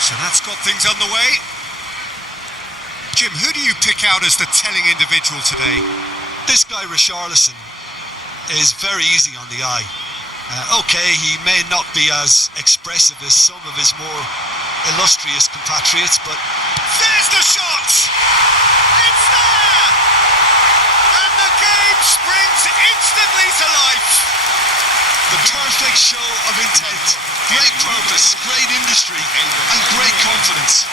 So that's got things underway. Jim, who do you pick out as the telling individual today? This guy, Richarlison, is very easy on the eye. Okay, he may not be as expressive as some of his more illustrious compatriots, but... There's the shot! It's there! And the game springs instantly to life! The perfect show of intent, great purpose, great industry, and great confidence.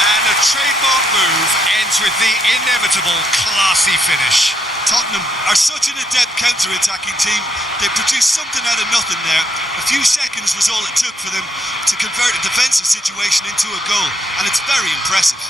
And a trademark move ends with the inevitable classy finish. Tottenham are such an adept counter-attacking team. They produced something out of nothing there. A few seconds was all it took for them to convert a defensive situation into a goal, and it's very impressive.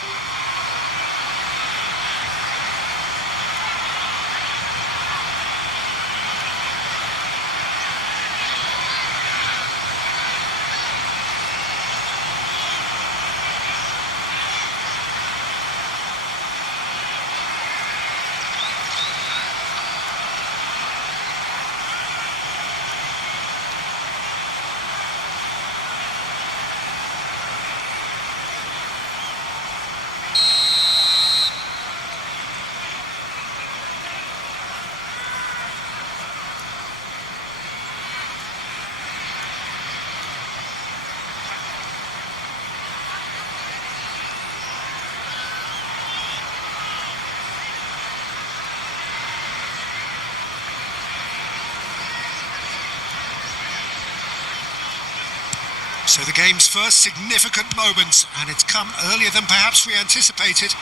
So the game's first significant moments, and it's come earlier than perhaps we anticipated.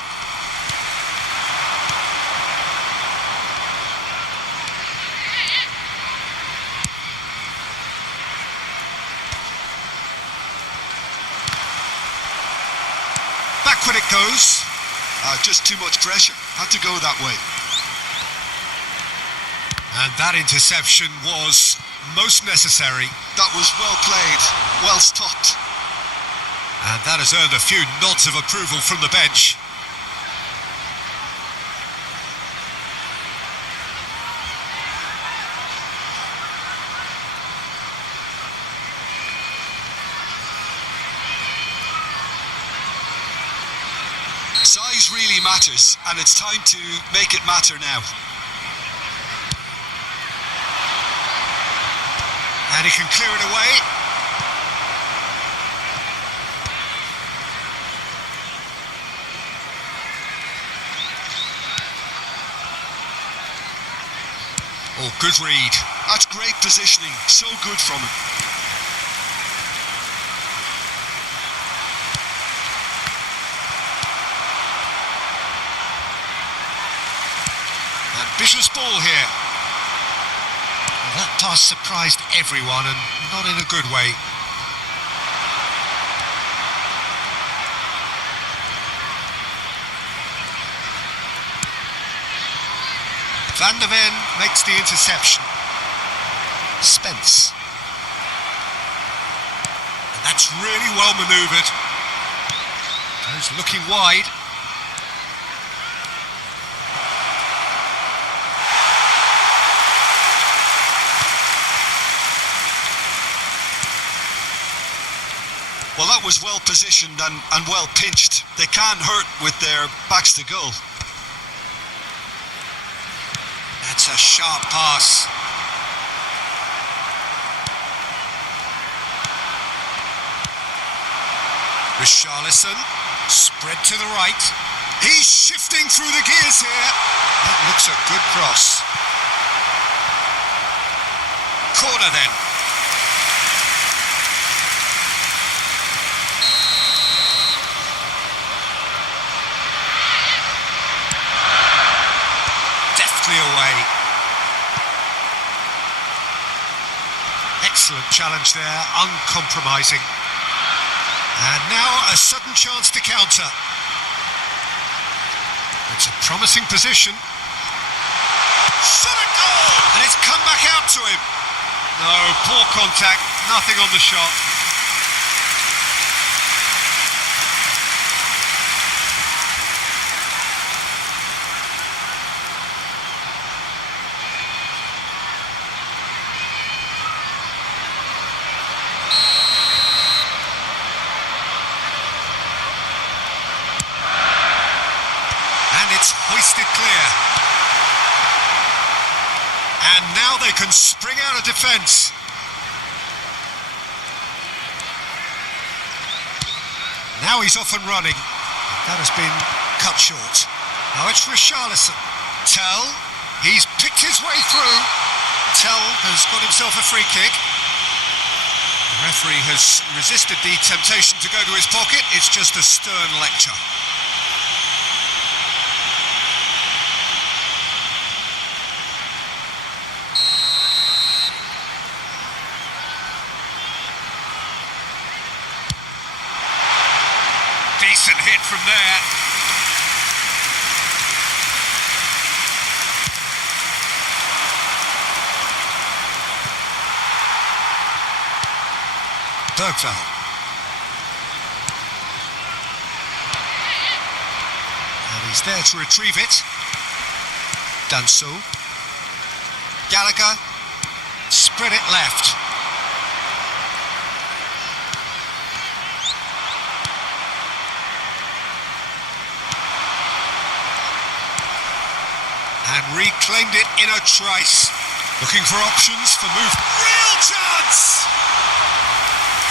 Backward it goes. Just too much pressure. Had to go that way. And that interception was most necessary. That was well played, well stopped. And that has earned a few nods of approval from the bench. Size really matters, and it's time to make it matter now. And he can clear it away. Oh, good read. That's great positioning. So good from him. Ambitious ball here. That pass surprised everyone, and not in a good way. Van der Ven makes the interception. Spence. And that's really well manoeuvred. Goes looking wide. Well, that was well positioned and well pinched. They can't hurt with their backs to goal. That's a sharp pass. Richarlison, spread to the right. He's shifting through the gears here. That looks a good cross. Corner then. Away. Excellent challenge there, uncompromising. And now a sudden chance to counter. It's a promising position. Shot at goal! And it's come back out to him. No, poor contact, nothing on the shot. hoisted clear. And now they can spring out of defence. Now he's off and running. That has been cut short. Now it's Richarlison. Tell, he's picked his way through. Tell has got himself a free kick. The referee has resisted the temptation to go to his pocket. It's just a stern lecture. Decent hit from there. Bergvall. And he's there to retrieve it. Danso. Gallagher. Spread it left. And reclaimed it in a trice. Looking for options for move. Real chance!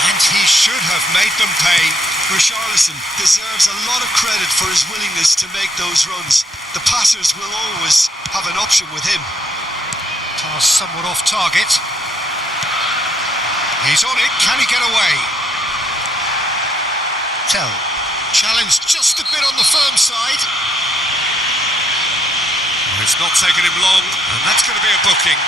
And he should have made them pay. Richarlison deserves a lot of credit for his willingness to make those runs. The passers will always have an option with him. Pass somewhat off target. He's on it. Can he get away? Tell. Challenge just a bit on the firm side. It's not taken him long, and that's going to be a booking.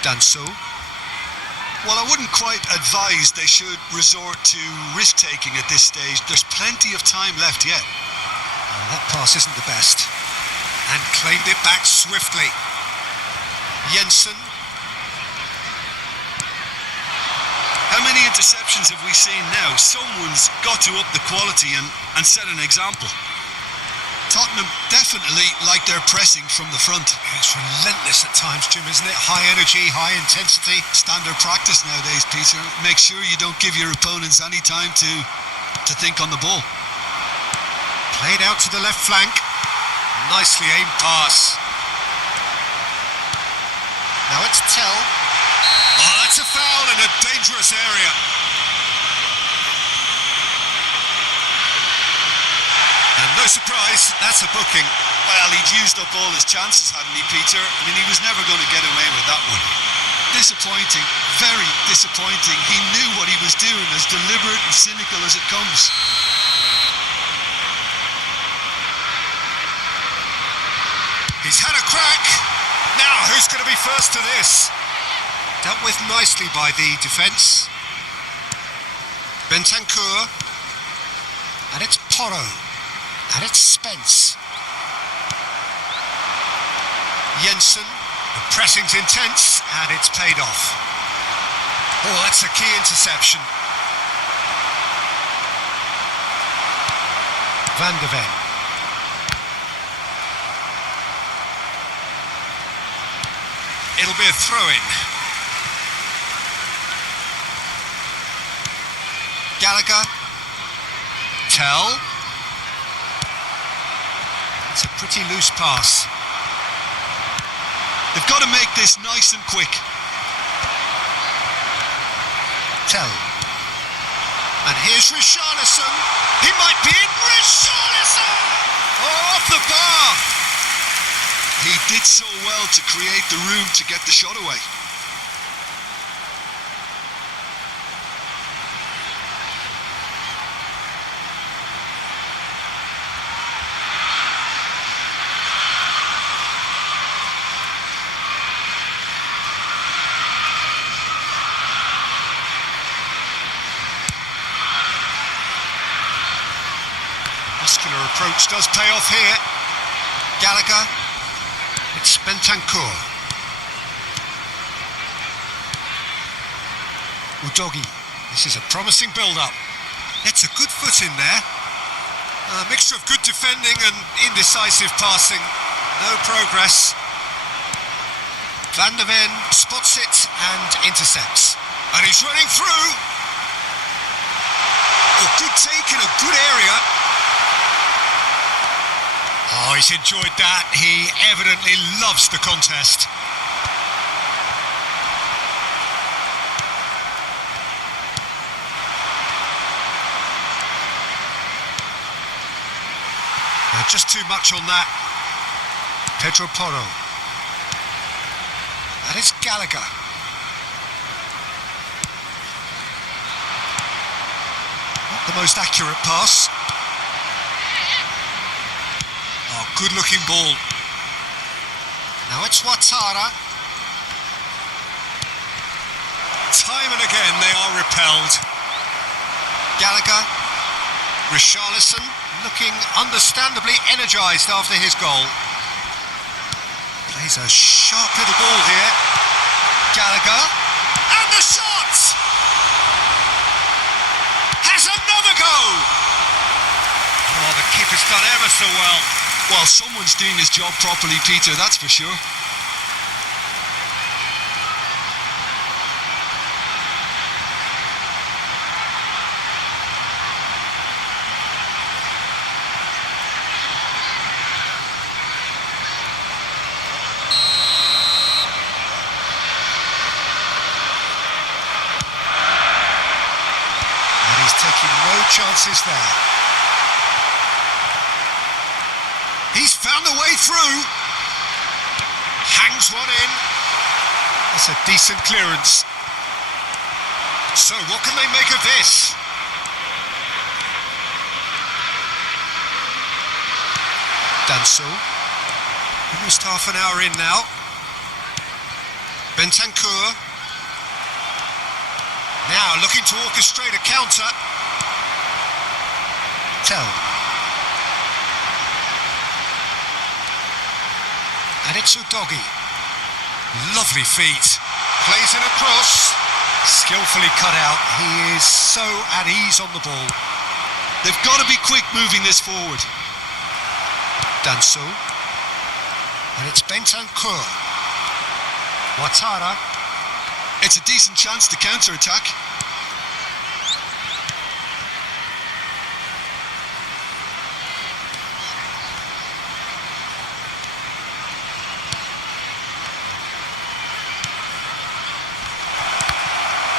Danso. Well, I wouldn't quite advise they should resort to risk-taking at this stage. There's plenty of time left yet. That pass isn't the best. And claimed it back swiftly. Jensen. How many interceptions have we seen now? Someone's got to up the quality and set an example. Tottenham definitely like their pressing from the front. It's relentless at times, Jim, isn't it? High energy, high intensity. Standard practice nowadays, Peter. Make sure you don't give your opponents any time to think on the ball. Played out to the left flank. Nicely aimed pass. Now it's Tell. Oh, that's a foul in a dangerous area. And no surprise, that's a booking. Well, he'd used up all his chances, hadn't he, Peter? I mean, he was never going to get away with that one. Disappointing, very disappointing. He knew what he was doing, as deliberate and cynical as it comes. He's had a crack. Now, who's going to be first to this? Dealt with nicely by the defence. Bentancur. And it's Porro. And it's Spence. Jensen. The pressing's intense, and it's paid off. Oh, that's a key interception. Van de Ven. It'll be a throw-in. Gallagher. Tell. It's a pretty loose pass. They've got to make this nice and quick. Tell. And here's Richarlison. He might be in. Richarlison! Oh, off the bar. He did so well to create the room to get the shot away. Muscular approach does pay off here. Gallagher. It's Bentancur. Udogi. This is a promising build-up. Gets a good foot in there. A mixture of good defending and indecisive passing. No progress. Van der Ven spots it and intercepts. And he's running through. Oh, good take in a good area. Oh, he's enjoyed that. He evidently loves the contest. Just too much on that. Pedro Porro. That is Gallagher. Not the most accurate pass. Oh, good looking ball. Now it's Ouattara. Time and again they are repelled. Gallagher. Richarlison looking understandably energised after his goal. Plays a sharp little ball here. Gallagher. And the shot! Has another go! Oh, the keeper's done ever so well. Well, someone's doing his job properly, Peter, that's for sure. Taking no chances there. He's found a way through. Hangs one in. That's a decent clearance. So what can they make of this? Danso. Almost half an hour in now. Bentancur. Now looking to orchestrate a counter. Tell. And it's Udogi. Lovely feet. Plays it across. Skillfully cut out. He is so at ease on the ball. They've got to be quick moving this forward. Danso. And it's Bentancur. Ouattara. It's a decent chance to counter-attack.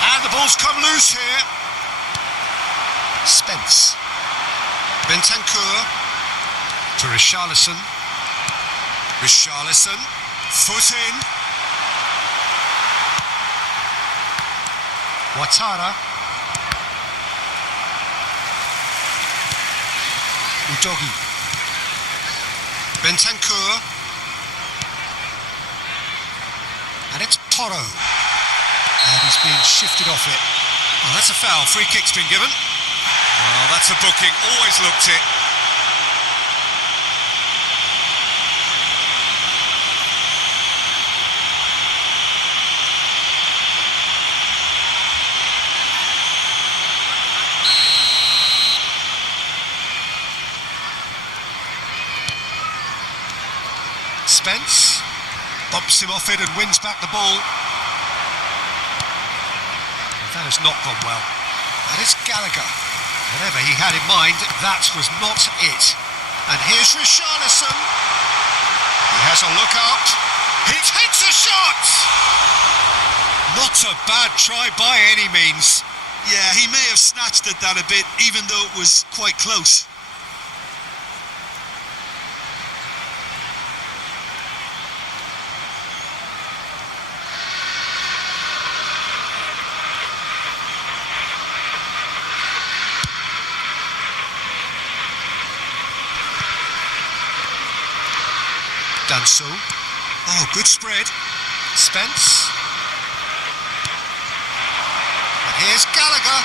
And the ball's come loose here. Spence. Bentancur to Richarlison. Richarlison. Foot in. Ouattara. Udogi. Bentancur. And it's Porro. And he's being shifted off it. Oh, that's a foul. Free kick's been given. Well, that's a booking. Always looked it. Spence bumps him off it and wins back the ball. That has not gone well. That is Gallagher. Whatever he had in mind, that was not it. And here's Richarlison. He has a look up. He takes a shot! Not a bad try by any means. Yeah, he may have snatched at that a bit, even though it was quite close. Danso. Oh, good spread. Spence. And here's Gallagher.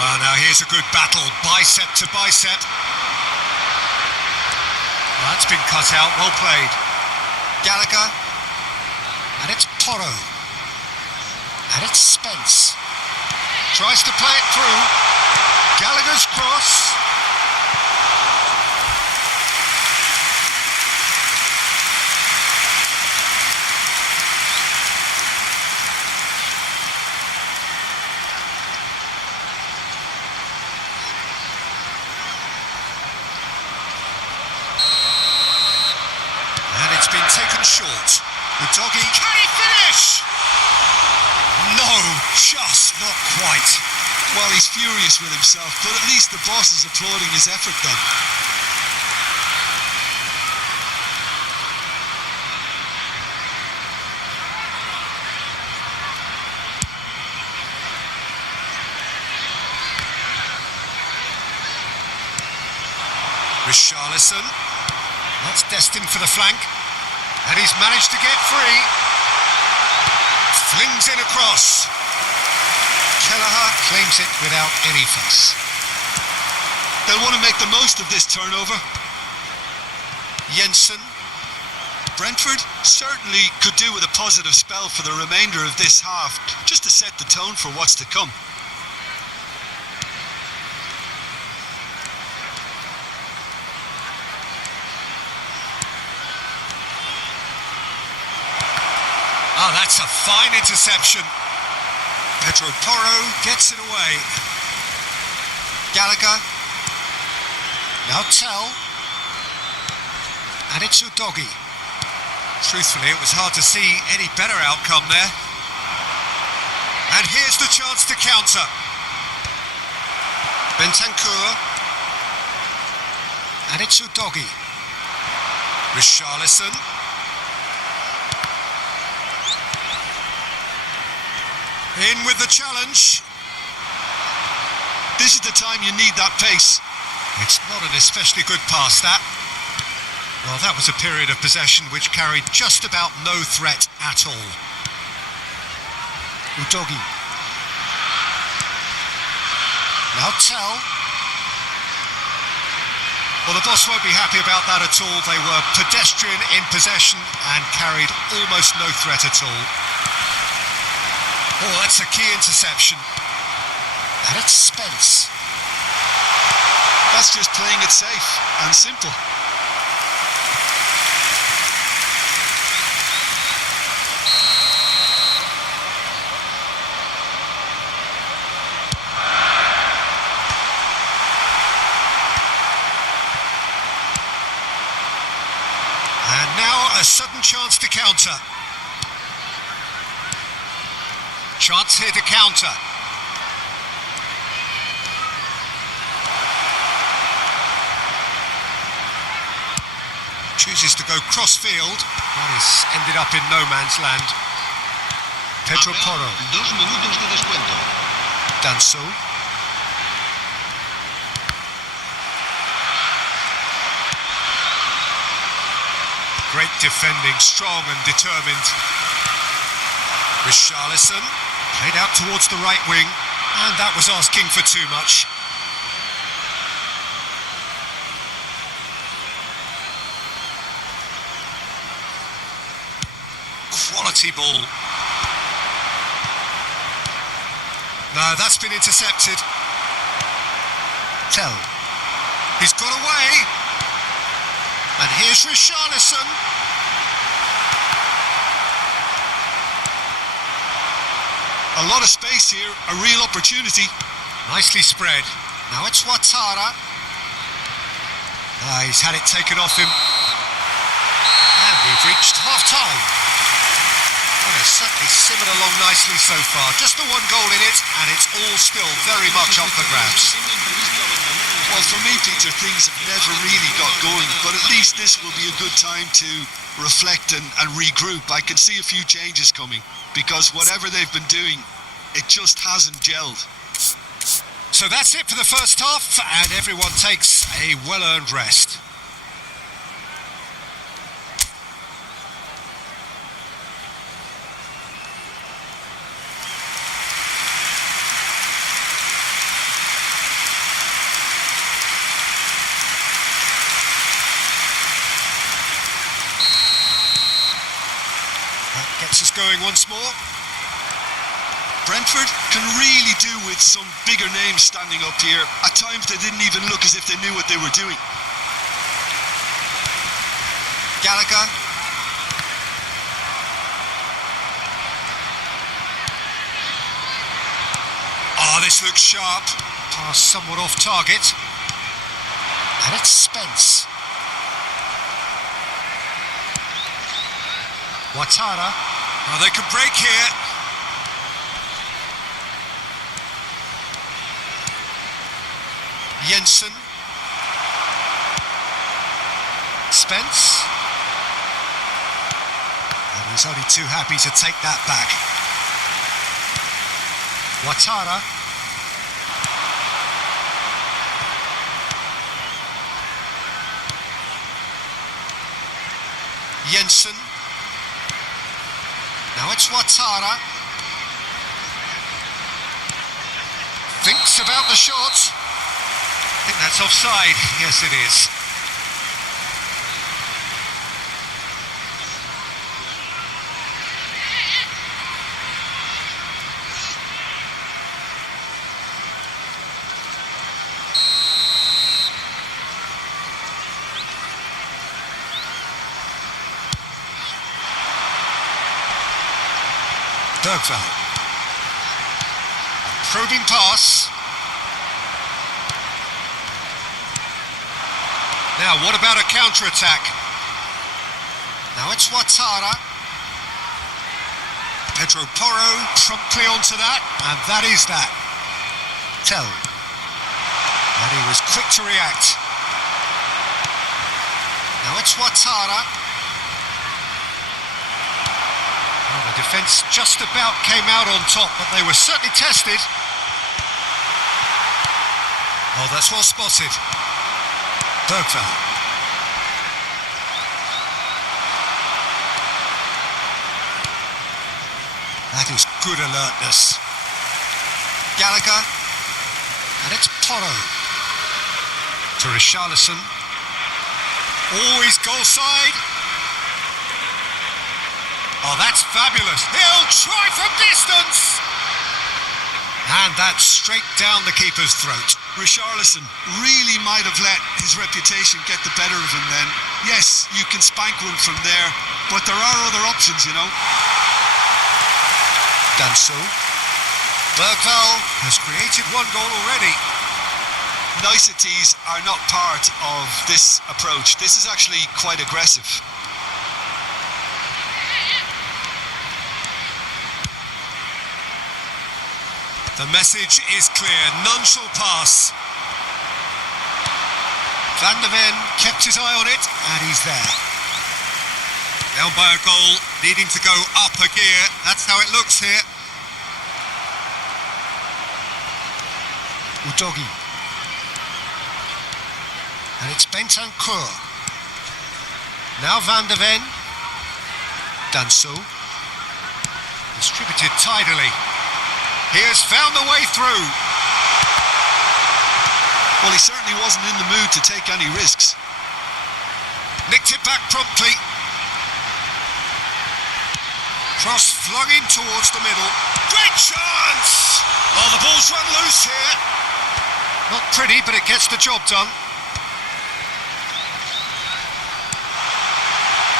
Well, now here's a good battle, bicep to bicep. Well, that's been cut out, well played. Gallagher. And it's Porro. And it's Spence. Tries to play it through. Gallagher's cross. short. The doggy, can he finish? No, just not quite. Well, he's furious with himself, but at least the boss is applauding his effort then. Richarlison, that's destined for the flank, and he's managed to get free. Flings in across. Kelleher claims it without any fuss. They'll want to make the most of this turnover. Jensen. Brentford certainly could do with a positive spell for the remainder of this half, just to set the tone for what's to come. Oh, that's a fine interception. Pedro Porro gets it away. Gallagher. Now Tell. And it's Udogie. Truthfully, it was hard to see any better outcome there. And here's the chance to counter. Bentancur. And it's Udogie. Richarlison. In with the challenge. This is the time you need that pace. It's not an especially good pass, that. Well, that was a period of possession which carried just about no threat at all. Udogie. Now Tell. Well, the boss won't be happy about that at all. They were pedestrian in possession and carried almost no threat at all. Oh, that's a key interception. And it's Spence. That's just playing it safe and simple. And now a sudden chance to counter. Chance here to counter. Chooses to go cross-field. That has ended up in no man's land. Pedro Porro. 2 minutos de descuento. Danso. Great defending, strong and determined. Richarlison. Played out towards the right wing, and that was asking for too much. Quality ball. No, that's been intercepted. Tell. He's got away. And here's Richarlison. A lot of space here, a real opportunity. Nicely spread. Now it's Ouattara. He's had it taken off him. And we've reached half-time. Well, it's certainly simmered along nicely so far. Just the one goal in it, and it's all still very much up for grabs. Well, for me, Peter, things have never really got going, but at least this will be a good time to reflect and regroup. I can see a few changes coming, because whatever they've been doing, it just hasn't gelled. So that's it for the first half, and everyone takes a well-earned rest. That gets us going once more. Brentford can really do with some bigger names standing up here. At times they didn't even look as if they knew what they were doing. Gallagher. Oh, this looks sharp. Pass somewhat off target. And it's Spence. Ouattara. Oh, they could break here. Jensen. Spence. And he's only too happy to take that back. Ouattara. Jensen. Now it's Ouattara. Thinks about the shot. I think that's offside. Yes, it is. Bergvall. Probing pass. Now, what about a counter-attack? Now it's Ouattara. Pedro Porro promptly onto that, and that is that. Tell. And he was quick to react. Now it's Ouattara. Well, the defence just about came out on top, but they were certainly tested. Oh, that's well spotted. Bergvall. That is good alertness. Gallagher. And it's Porro. To Richarlison. Always goal side. Oh, that's fabulous. He'll try from distance. And that's straight down the keeper's throat. Richarlison really might have let his reputation get the better of him then. Yes, you can spank one from there, but there are other options, you know. Danso. Bergvall has created one goal already. Niceties are not part of this approach. This is actually quite aggressive. The message is clear, none shall pass. Van der Ven kept his eye on it, and he's there. Down by a goal, needing to go up a gear. That's how it looks here. Udogi. And it's Bentancur. Now Van der Ven. Danso. Distributed tidily. He has found the way through. Well, he certainly wasn't in the mood to take any risks. Nicked it back promptly. Cross flung in towards the middle. Great chance! Oh, the ball's run loose here. Not pretty, but it gets the job done.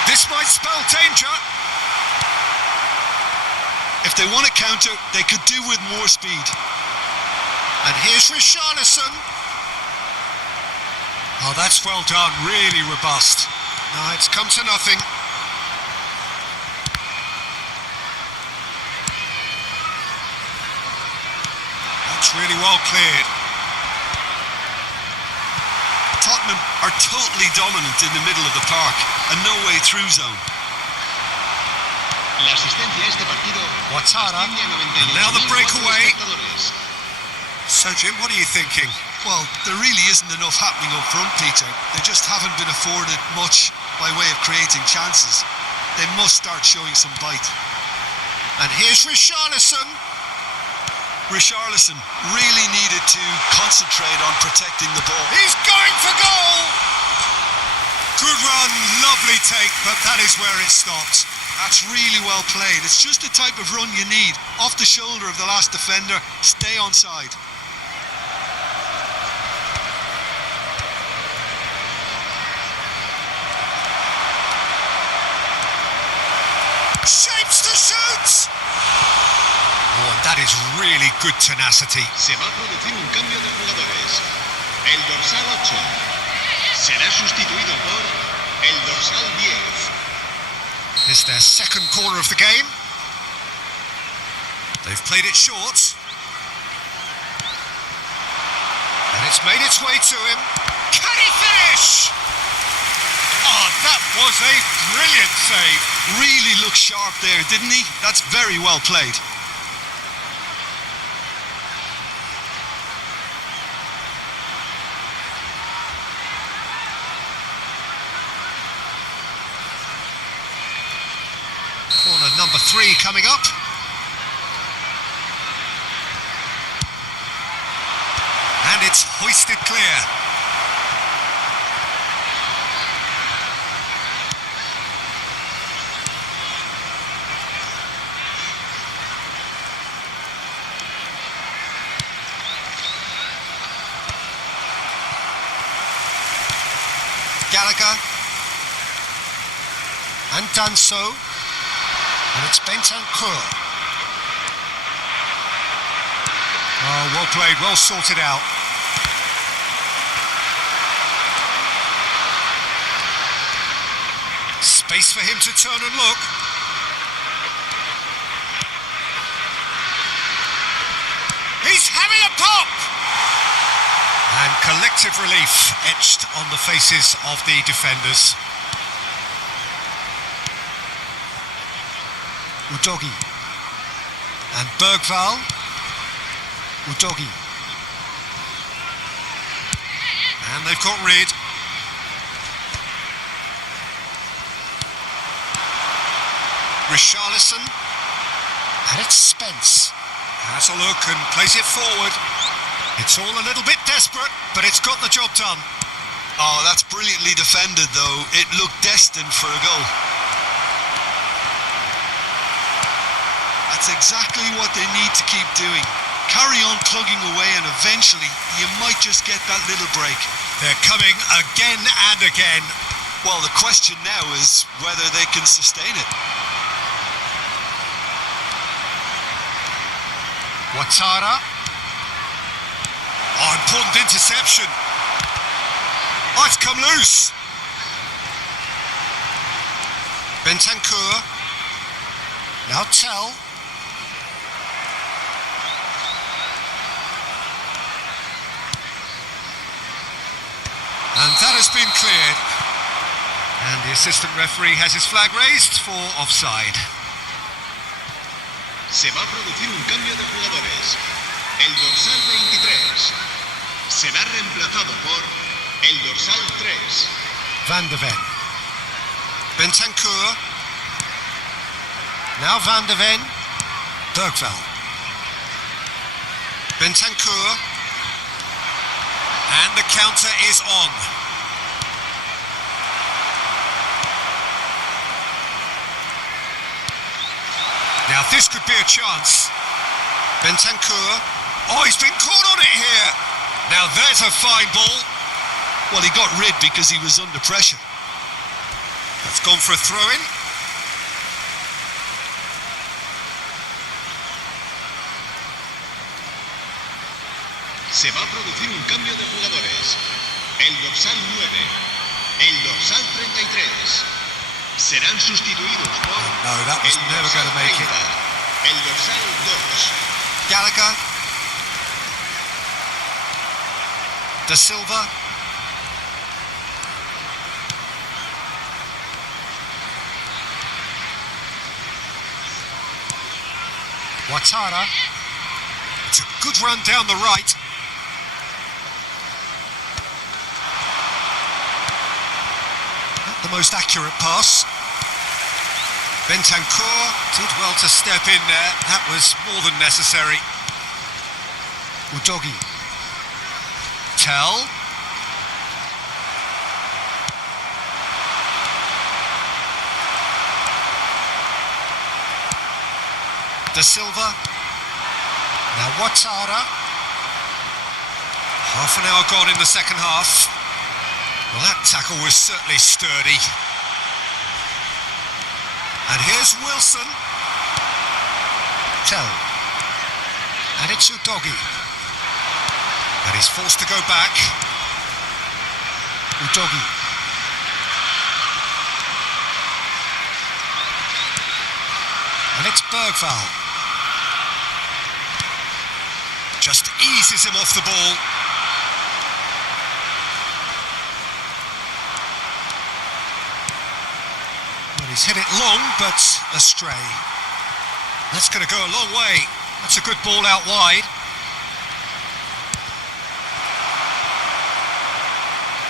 This might spell danger. If they want to counter, they could do with more speed. And here's Richarlison. Oh, that's well done, really robust. No, it's come to nothing. That's really well cleared. Tottenham are totally dominant in the middle of the park, a no-way through zone. La asistencia a este partido Ouattara, asciende a and now the 98.4 breakaway. espectadores. So, Jim, what are you thinking? Well, there really isn't enough happening up front, Peter. They just haven't been afforded much by way of creating chances. They must start showing some bite. And here's Richarlison. Richarlison really needed to concentrate on protecting the ball. He's going for goal! Good run, lovely take, but that is where it stopped. That's really well played. It's just the type of run you need. Off the shoulder of the last defender, stay onside. Shapes to shoot! Oh, and that is really good tenacity. Se va a producir un cambio de jugadores. El dorsal 8 será sustituido por el dorsal 10. It's their second corner of the game. They've played it short. And it's made its way to him. Can he finish? Oh, that was a brilliant save. Really looked sharp there, didn't he? That's very well played. Corner number 3 coming up. And it's hoisted clear. Gallagher. And done so. And it's Bentancur. Oh, well played, well sorted out. Space for him to turn and look. He's having a pop! And collective relief etched on the faces of the defenders. Udogi and Bergvall. Udogi. And they've got rid. Richarlison. And it's Spence. Has a look and plays it forward. It's all a little bit desperate, but it's got the job done. Oh, that's brilliantly defended though. It looked destined for a goal. That's exactly what they need to keep doing. Carry on plugging away and eventually you might just get that little break. They're coming again and again. Well, the question now is whether they can sustain it. Ouattara. Oh, important interception. Oh, it's come loose. Bentancur. Now Tell. And that has been cleared. And the assistant referee has his flag raised for offside. Se va a producir un cambio de jugadores. El dorsal 23 será reemplazado por el dorsal 3. Van de Ven. Bentancur. Now Van de Ven. Bergvall. Bentancur. And the counter is on. Now this could be a chance. Bentancur. Oh, he's been caught on it here. Now there's a fine ball. Well, he got rid because he was under pressure. That's gone for a throw-in. Se va a producir un cambio de jugadores. El dorsal 9, el dorsal 33 serán sustituidos por No, that was el never dorsal going to make it. 30, el dorsal 2. Gallagher. Da Silva. Ouattara. It's a good run down the right. Not the most accurate pass. Bentancur did well to step in there. That was more than necessary. Udogi. Tell. Da Silva. Now Ouattara. Half an hour gone in the second half. Well, that tackle was certainly sturdy. And here's Wilson. Tell. And it's Udogi. And he's forced to go back. Udogi. And it's Bergvall. Just eases him off the ball. Well, he's hit it long, but astray. That's going to go a long way. That's a good ball out wide.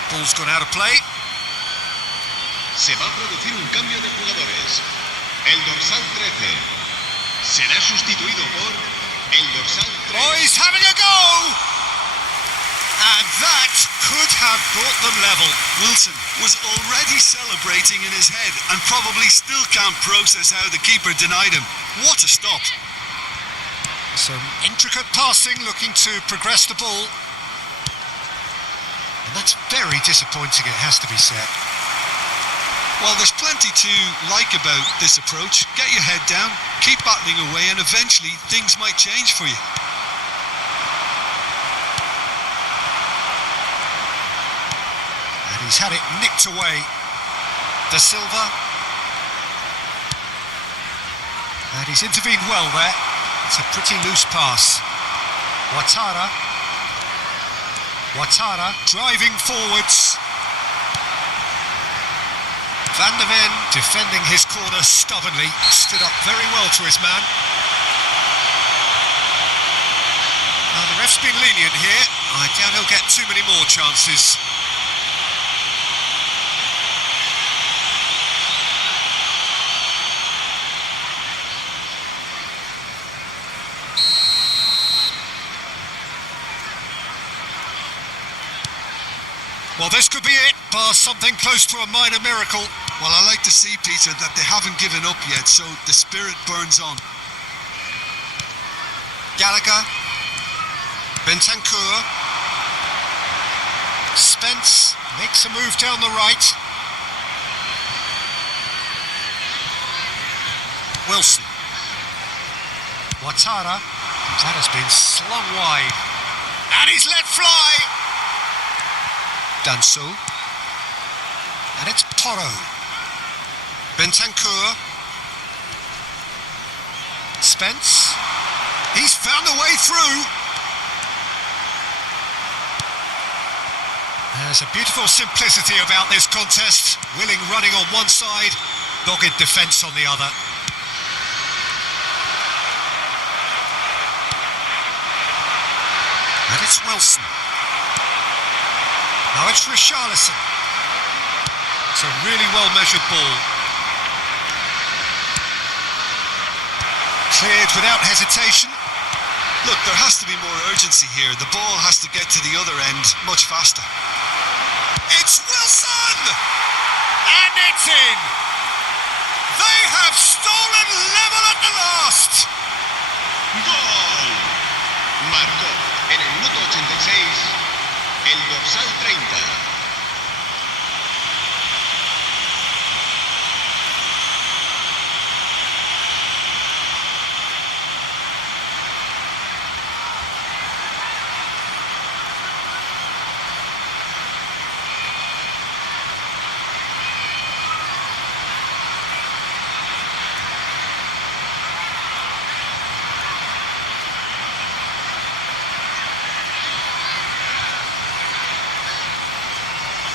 Ball's gone out of play. Se va a producir un cambio de jugadores. El dorsal 13 será sustituido por el dorsal 3. Oh, he's having a go! And that could have brought them level. Wilson was already celebrating in his head and probably still can't process how the keeper denied him. What a stop. Some intricate passing, looking to progress the ball. And that's very disappointing, it has to be said. Well, there's plenty to like about this approach. Get your head down, keep battling away, and eventually things might change for you. And he's had it nicked away. De Silva. And he's intervened well there. It's a pretty loose pass. Ouattara driving forwards. Van der Ven defending his corner stubbornly, stood up very well to his man. Now the ref's been lenient here. I doubt he'll get too many more chances. Well, this could be it, bar something close to a minor miracle. Well, I like to see, Peter, that they haven't given up yet, so the spirit burns on. Gallagher. Bentancur. Spence makes a move down the right. Wilson. Ouattara. That has been slung wide. And he's let fly. Danso. And it's Porro. Bentancur. Spence. He's found a way through. There's a beautiful simplicity about this contest. Willing running on one side, dogged defence on the other. And it's Wilson. Now it's Richarlison. It's a really well-measured ball. Cleared without hesitation. Look, there has to be more urgency here. The ball has to get to the other end much faster. It's Wilson! And it's in! They have stolen level at the last! ¡Gol! Marcó en el minuto 86 el dorsal 30.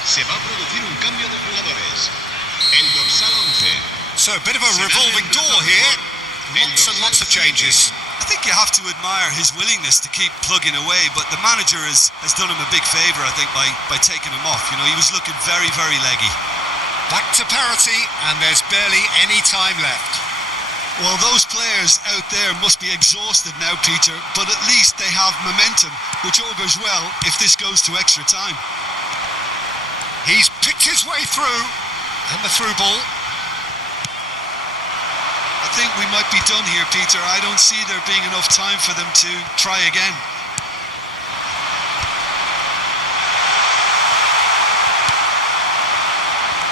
Se va a producir un cambio de jugadores. El dorsal 11. So a bit of a revolving door here. Lots and lots of changes. I think you have to admire his willingness to keep plugging away, but the manager has done him a big favour, I think, by taking him off. You know, he was looking very, very leggy. Back to parity, and there's barely any time left. Well, those players out there must be exhausted now, Peter, but at least they have momentum, which augurs well if this goes to extra time. He's picked his way through, and the through ball. I think we might be done here, Peter. I don't see there being enough time for them to try again.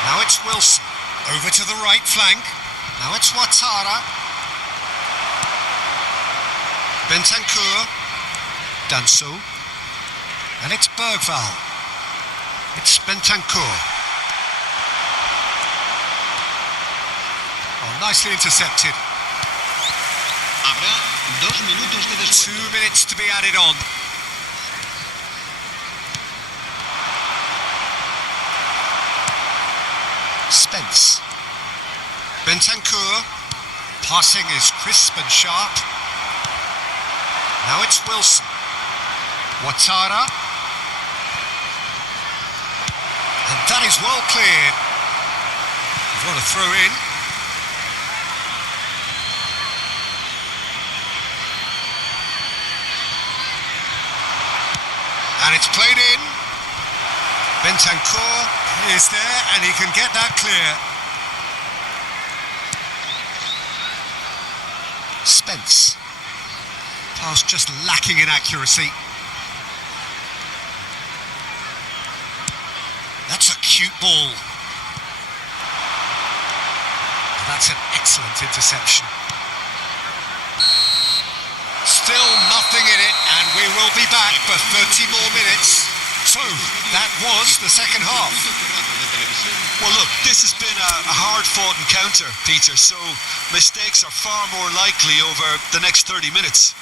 Now it's Wilson, over to the right flank. Now it's Ouattara. Bentancur. Danso. And it's Bergvall. It's Bentancur. Oh, nicely intercepted. Habrá 2 minutos de 2 descuento. minutes to be added on. Spence. Bentancur. Passing is crisp and sharp. Now it's Wilson. Ouattara. And that is well cleared. You've got to throw in. And it's played in. Bentancur is there and he can get that clear. Spence. Pass just lacking in accuracy. That's a cute ball. That's an excellent interception. Still nothing in it, and we will be back for 30 more minutes. So, that was the second half. Well, look, this has been a hard-fought encounter, Peter, so mistakes are far more likely over the next 30 minutes.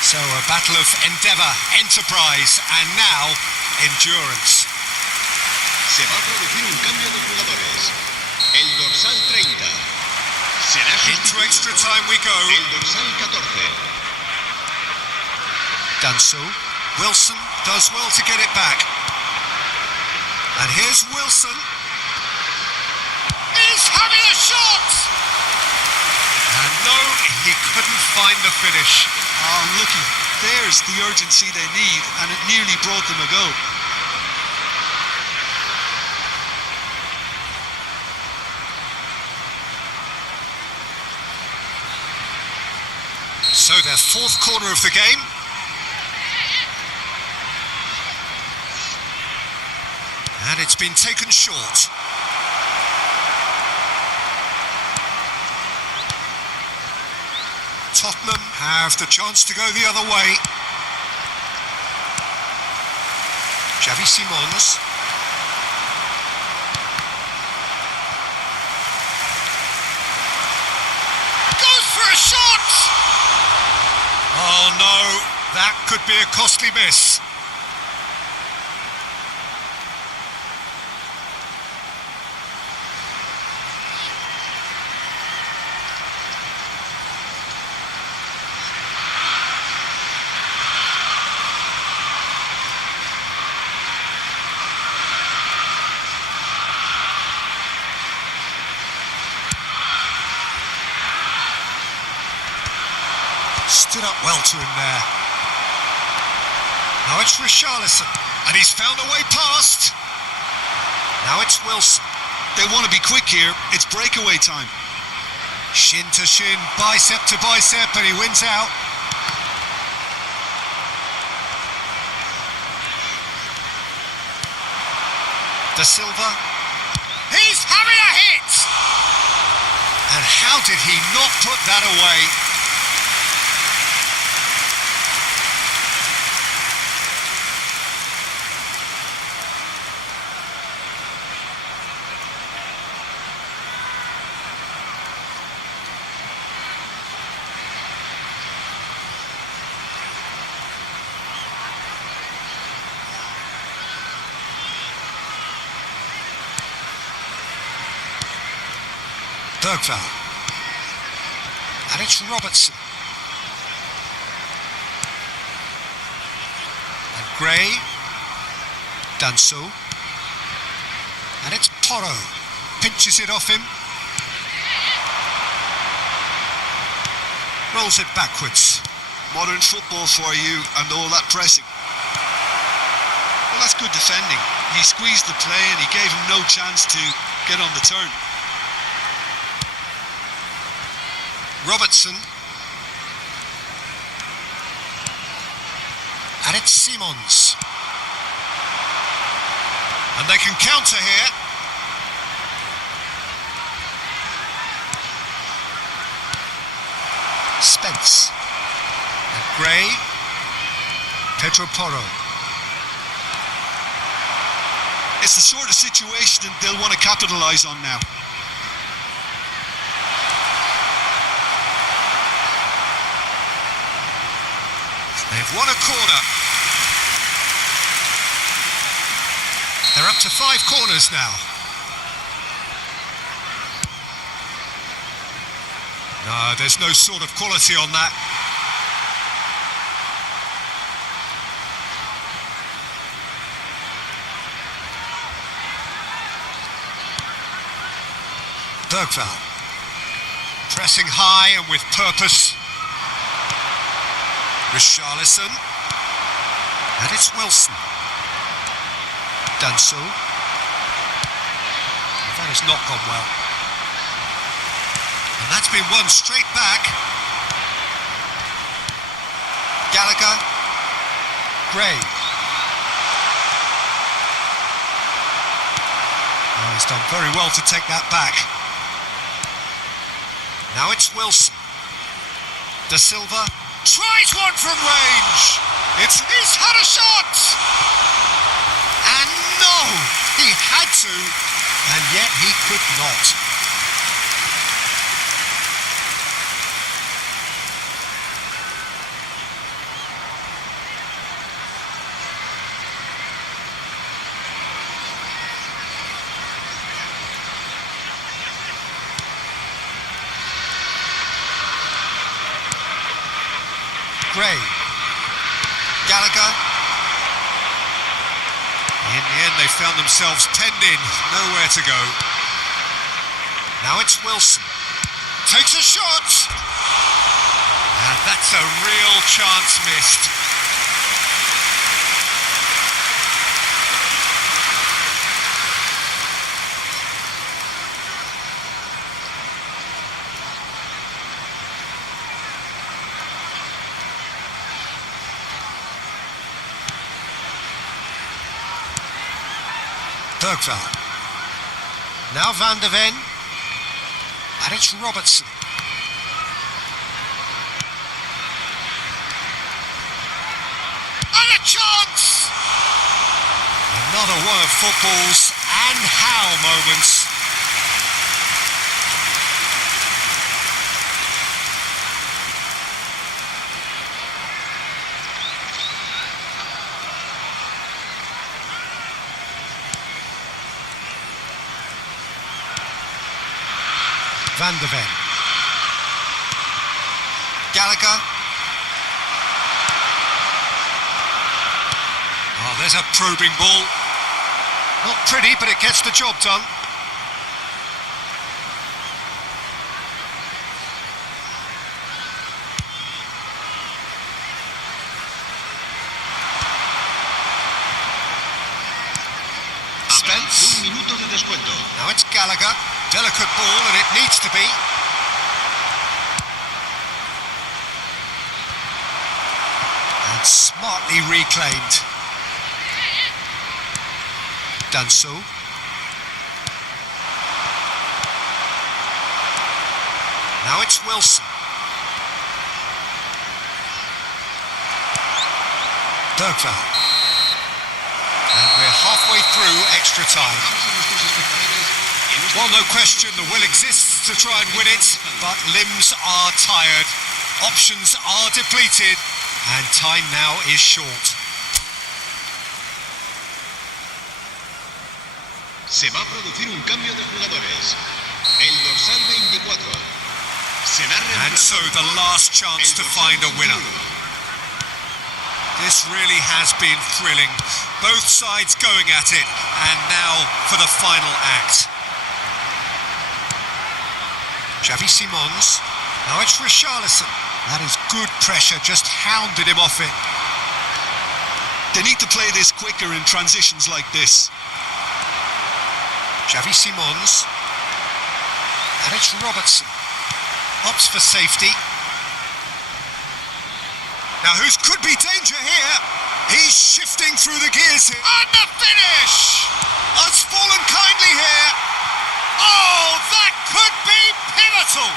So, a battle of endeavour, enterprise, and now endurance. Se va a producir un cambio de jugadores. El dorsal 30 será Into extra sustituido time we go. por el dorsal 14. Danso. Wilson does well to get it back. And here's Wilson. He's having a shot! And no, he couldn't find the finish. Oh, looky, there's the urgency they need, and it nearly brought them a goal. So their fourth corner of the game. And it's been taken short. Tottenham have the chance to go the other way. Xavi Simons. Goes for a shot! Oh no, that could be a costly miss. Stood up well to him there. Now it's Richarlison, and he's found a way past. Now it's Wilson. They want to be quick here. It's breakaway time. Shin to shin, bicep to bicep, and he wins out. Da Silva. He's having a hit! And how did he not put that away? Bergvall. And it's Robertson. And Gray. Danso. And it's Porro. Pinches it off him. Rolls it backwards. Modern football for you and all that pressing. Well, that's good defending. He squeezed the play and he gave him no chance to get on the turn. Robertson. And it's Simons. And they can counter here. Spence. And Gray. Pedro Porro. It's the sort of situation they'll want to capitalise on now. They've won a corner. They're up to 5 corners now. No, there's no sort of quality on that. Bergvall. Pressing high and with purpose. Richarlison. And it's Wilson. Done so. That has not gone well. And that's been won straight back. Gallagher. Gray. Oh, he's done very well to take that back. Now it's Wilson. Da Silva tries one from range. He's had a shot. And no, he had to, and yet he could not. Gray. Gallagher. In the end, they found themselves penned in, nowhere to go. Now it's Wilson. Takes a shot. And that's a real chance missed. Bergvall. Now Van de Ven. And it's Robertson. And a chance! Another one of football's and how moments. Van de Ven. Gallagher. Oh, there's a probing ball. Not pretty, but it gets the job done. Spence. Un minuto de descuento. Now it's Gallagher. Delicate ball, and it needs to be. And smartly reclaimed. Done so. Now it's Wilson. Bergvall. And we're halfway through extra time. Well, no question, the will exists to try and win it, but limbs are tired, options are depleted, and time now is short. Se va a producir un cambio de jugadores. El dorsal 24 será reemplazado. And so the last chance to find a winner. This really has been thrilling. Both sides going at it, and now for the final act. Xavi Simons. Now it's Richarlison. That is good pressure, just hounded him off it. They need to play this quicker in transitions like this. Xavi Simons. And it's Robertson. Opts for safety. Now could be danger here. He's shifting through the gears here. And the finish! Has fallen kindly here. Oh, that could be pivotal.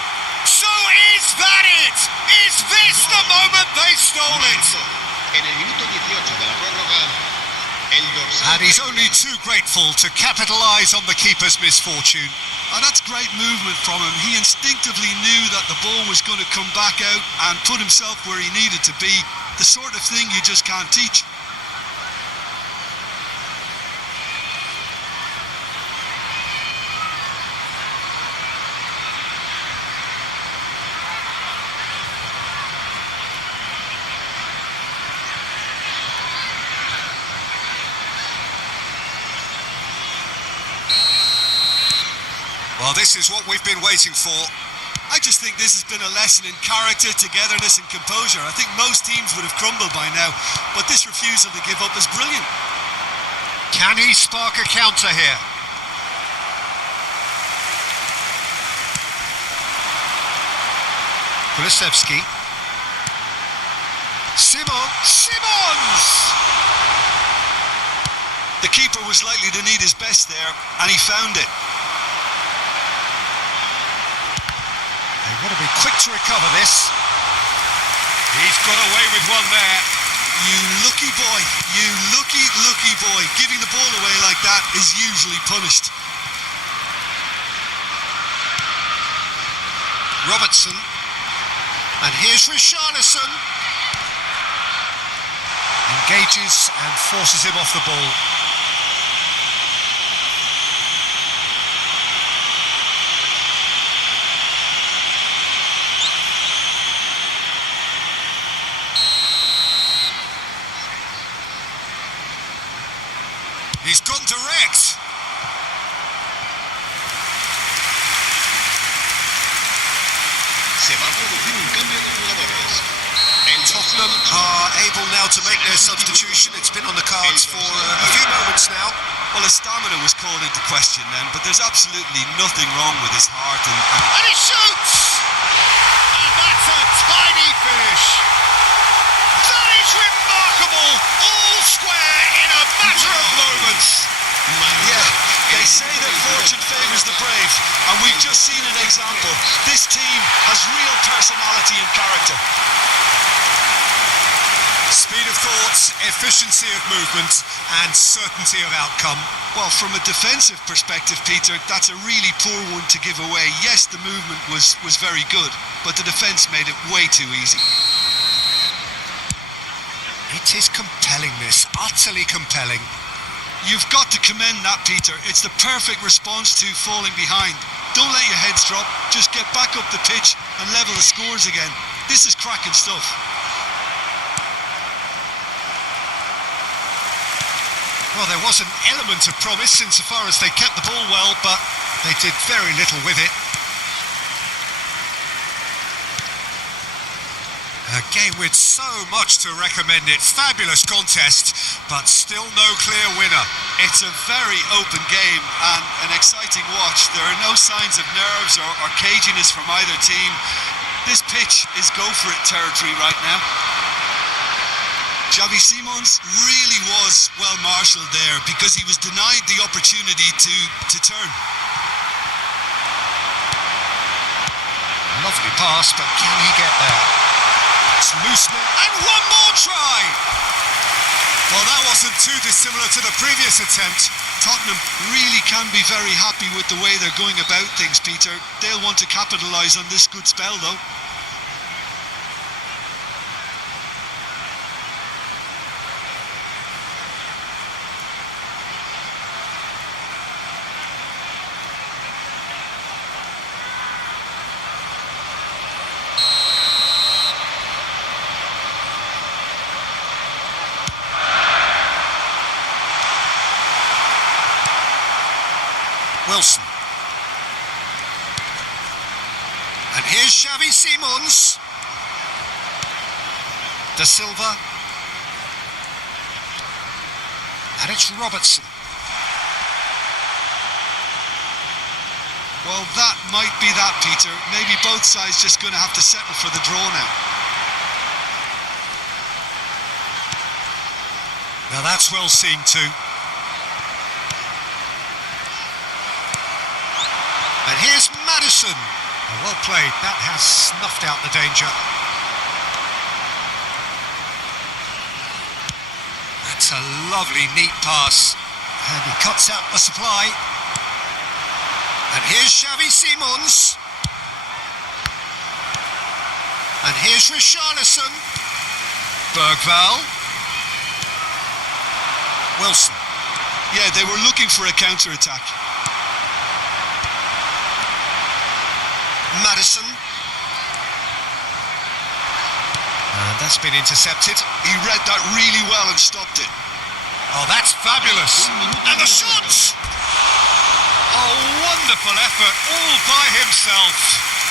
So is that it? Is this the moment they stole it? En el minuto 18 de la prórroga, el dorsal. And he's only too grateful to capitalise on the keeper's misfortune. And that's great movement from him. He instinctively knew that the ball was going to come back out and put himself where he needed to be. The sort of thing you just can't teach. Well, this is what we've been waiting for. I just think this has been a lesson in character, togetherness and composure. I think most teams would have crumbled by now, but this refusal to give up is brilliant. Can he spark a counter here? Kulusevski. Simons! The keeper was likely to need his best there, and he found it. They want to be quick to recover this. He's got away with one there. You lucky boy, you lucky boy. Giving the ball away like that is usually punished. Robertson. And here's Richarlison. Engages and forces him off the ball. He's gone direct. Se va a producir un cambio de jugadores. Tottenham are able now to make their substitution. It's been on the cards for a few moments now. Well, his stamina was called into question then, but there's absolutely nothing wrong with his heart. And he shoots! And that's a tiny finish. That is remarkable. All square in a matter of moments. Yeah, they say that fortune favours the brave, and we've just seen an example. This team has real personality and character. Speed of thought, efficiency of movement, and certainty of outcome. Well, from a defensive perspective, Peter, that's a really poor one to give away. Yes, the movement was very good, but the defence made it way too easy. It is compelling, this, utterly compelling. You've got to commend that, Peter. It's the perfect response to falling behind. Don't let your heads drop. Just get back up the pitch and level the scores again. This is cracking stuff. Well, there was an element of promise insofar as they kept the ball well, but they did very little with it. A game with so much to recommend it. Fabulous contest, but still no clear winner. It's a very open game and an exciting watch. There are no signs of nerves or caginess from either team. This pitch is go-for-it territory right now. Xavi Simons really was well marshalled there because he was denied the opportunity to turn. Lovely pass, but can he get there? It's loose now, and one more try! Well, that wasn't too dissimilar to the previous attempt. Tottenham really can be very happy with the way they're going about things, Peter. They'll want to capitalise on this good spell, though. Wilson. And here's Xavi Simons. Da Silva. And it's Robertson. Well, that might be that, Peter. Maybe both sides just going to have to settle for the draw now. Now that's well seen too. And here's Maddison. Well played. That has snuffed out the danger. That's a lovely, neat pass. And he cuts out the supply. And here's Xavi Simons. And here's Richarlison. Bergvall. Wilson. Yeah, they were looking for a counter-attack. Maddison. And that's been intercepted. He read that really well and stopped it. Oh, that's fabulous. And the shot! Oh, wonderful effort, all by himself.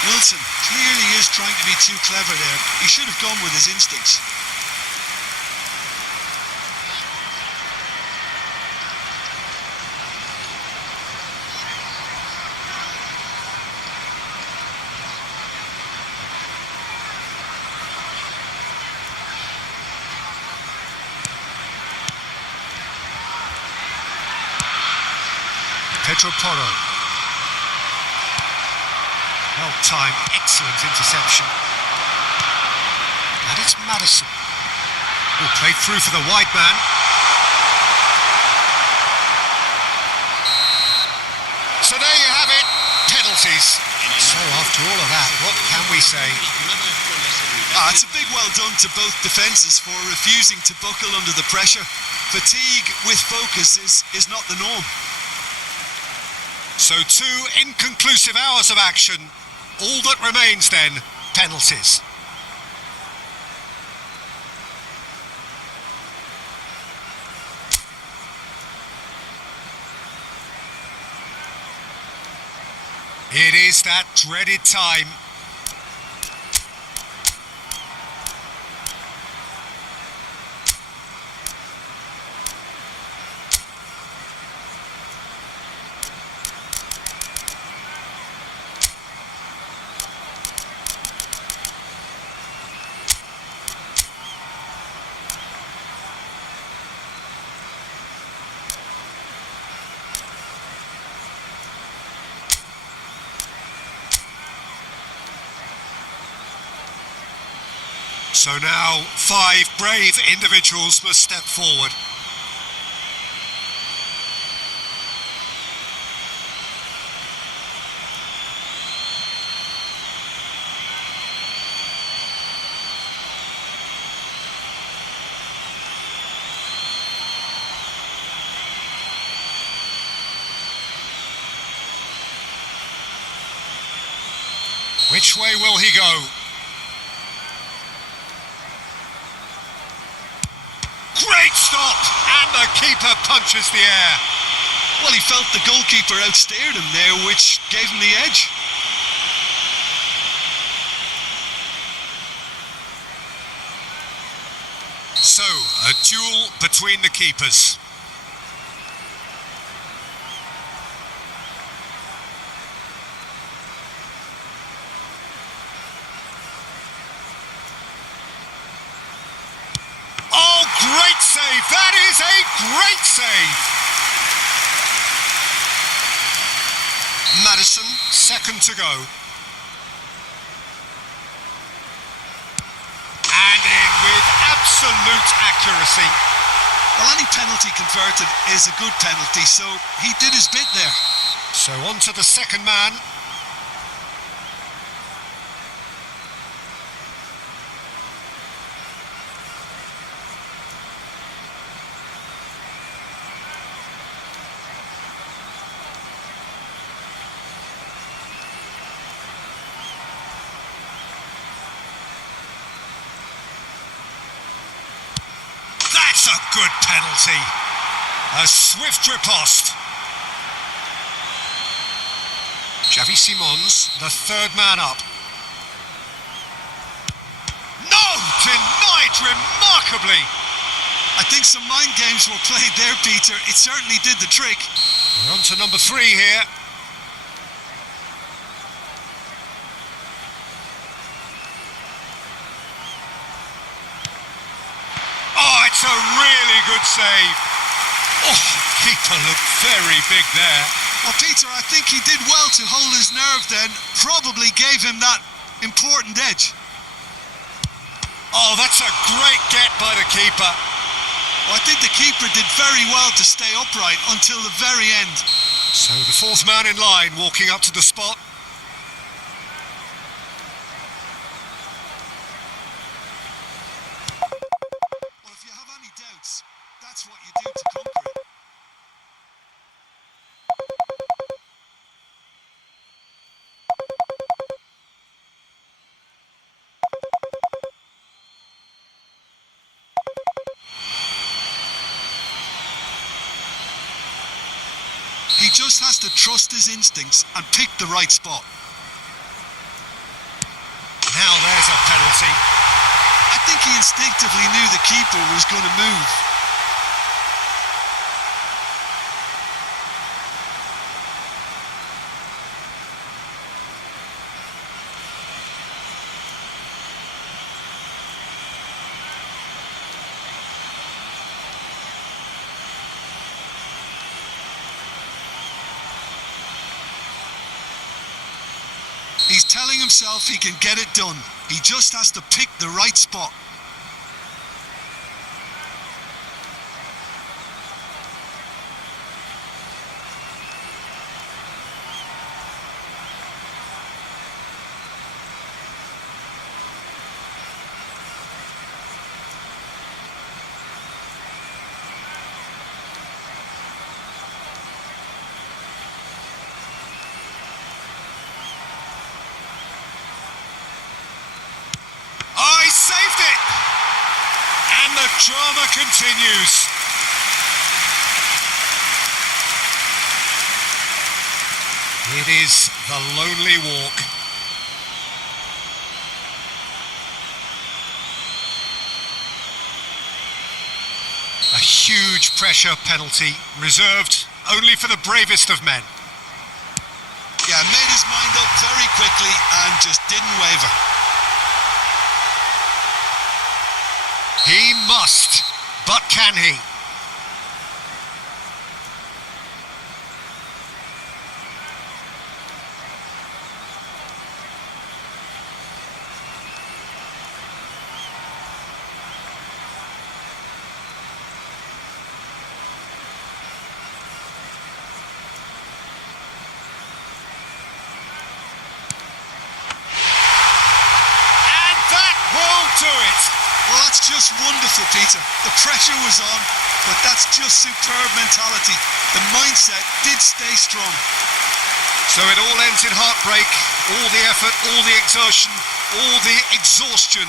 Wilson clearly is trying to be too clever there. He should have gone with his instincts. Pedro Porro. Well-timed, excellent interception. And it's Maddison. Oh, played through for the wide man. So there you have it, penalties. So after all of that, what can we say? It's a big well done to both defences for refusing to buckle under the pressure. Fatigue with focus is not the norm. So 2 inconclusive hours of action. All that remains then, penalties. It is that dreaded time. So now 5 brave individuals must step forward. Which way will he go? Great stop! And the keeper punches the air. Well, he felt the goalkeeper outstared him there, which gave him the edge. So, a duel between the keepers. Oh, great save! That is a great save! Maddison, second to go. And in with absolute accuracy. Well, any penalty converted is a good penalty, so he did his bit there. So on to the second man. That's a good penalty. A swift riposte. Xavi Simons, the third man up. No! Denied remarkably. I think some mind games were played there, Peter. It certainly did the trick. We're on to number 3 here. Oh, it's a really good save. Oh, keeper looked very big there. Well, Peter, I think he did well to hold his nerve then. Probably gave him that important edge. Oh, that's a great get by the keeper. Well, I think the keeper did very well to stay upright until the very end. So the fourth man in line walking up to the spot. Well, if you have any doubts, that's what you do to conquer it. He just has to trust his instincts and pick the right spot. Now there's a penalty. I think he instinctively knew the keeper was going to move. He's telling himself he can get it done. He just has to pick the right spot. Saved it! And the drama continues. It is the lonely walk. A huge pressure penalty, reserved only for the bravest of men. Yeah, made his mind up very quickly and just didn't waver. He must, but can he? And that will do it. Well, that's just wonderful, Peter. The pressure was on, but that's just superb mentality. The mindset did stay strong. So it all ends in heartbreak, all the effort, all the exertion, all the exhaustion,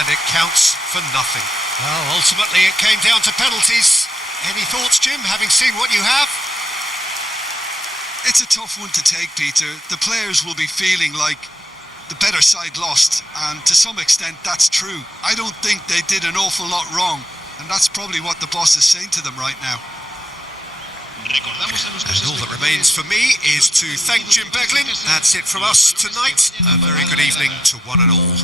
and it counts for nothing. Well, ultimately it came down to penalties. Any thoughts, Jim, having seen what you have? It's a tough one to take, Peter. The players will be feeling like the better side lost, and to some extent that's true. I don't think they did an awful lot wrong, and that's probably what the boss is saying to them right now. And all that remains for me is to thank Jim Beglin. That's it from us tonight. A very good evening to one and all.